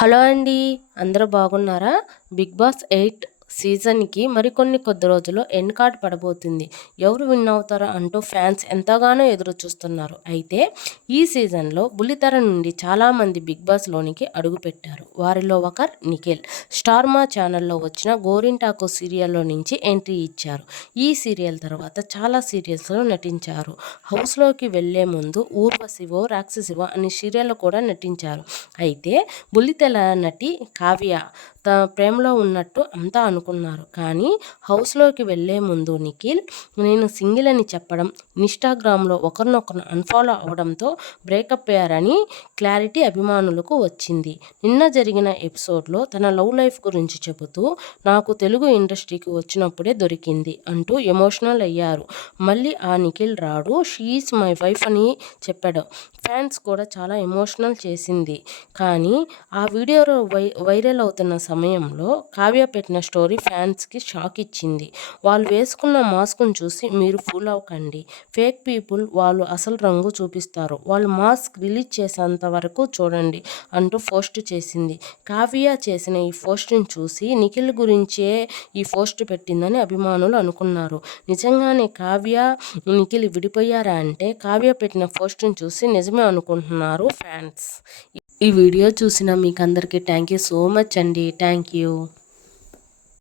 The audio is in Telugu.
హలో అండి, అందరూ బాగున్నారా? బిగ్ బాస్ 8 సీజన్కి మరికొన్ని కొద్ది రోజుల్లో ఎండ్ కార్డ్ పడబోతుంది. ఎవరు విన్ అవుతారా అంటూ ఫ్యాన్స్ ఎంతగానో ఎదురు చూస్తున్నారు. అయితే ఈ సీజన్లో బుల్లితెర నుండి చాలామంది బిగ్ బాస్లోనికి అడుగుపెట్టారు. వారిలో ఒకరు నిఖిల్. స్టార్ మా ఛానల్లో వచ్చిన గోరింటాకు సీరియల్లో నుంచి ఎంట్రీ ఇచ్చారు. ఈ సీరియల్ తర్వాత చాలా సీరియల్స్లో నటించారు. హౌస్లోకి వెళ్లే ముందు ఊర్వశివో రాక్షసివో అనే సీరియల్లో కూడా నటించారు. అయితే బుల్లితెర నటి కావ్య తన ప్రేమలో ఉన్నట్టు అంతా అనుకున్నారు. కానీ హౌస్లోకి వెళ్లే ముందు నిఖిల్ నేను సింగిల్ అని చెప్పడం, ఇన్స్టాగ్రామ్లో ఒకరినొకరు అన్ఫాలో అవడంతో బ్రేకప్ అయ్యారని క్లారిటీ అభిమానులకు వచ్చింది. నిన్న జరిగిన ఎపిసోడ్లో తన లవ్ లైఫ్ గురించి చెబుతూ నాకు తెలుగు ఇండస్ట్రీకి వచ్చినప్పుడే దొరికింది అంటూ ఎమోషనల్ అయ్యారు. మళ్ళీ ఆ నిఖిల్ రాడు, షీ ఈజ్ మై వైఫ్ అని చెప్పాడు. ఫ్యాన్స్ కూడా చాలా ఎమోషనల్ చేసింది. కానీ ఆ వీడియో వైరల్ అవుతున్న సమయంలో కావ్య పెట్టిన స్టోరీ ఫ్యాన్స్కి షాక్ ఇచ్చింది. వాళ్ళు వేసుకున్న మాస్క్ను చూసి మీరు ఫూల్ అవ్వకండి, ఫేక్ పీపుల్ వాళ్ళు అసలు రంగు చూపిస్తారు, వాళ్ళు మాస్క్ రిలీజ్ చేసేంత వరకు చూడండి అంటూ పోస్ట్ చేసింది. కావ్య చేసిన ఈ పోస్ట్ని చూసి నిఖిల్ గురించే ఈ పోస్ట్ పెట్టిందని అభిమానులు అనుకున్నారు. నిజంగానే కావ్య నిఖిల్ విడిపోయారా అంటే కావ్య పెట్టిన పోస్ట్ని చూసి నిజమే అనుకుంటున్నారు ఫ్యాన్స్. ఈ వీడియో చూసిన మీకు అందరికీ థ్యాంక్ యూ సో మచ్ అండి. Thank you.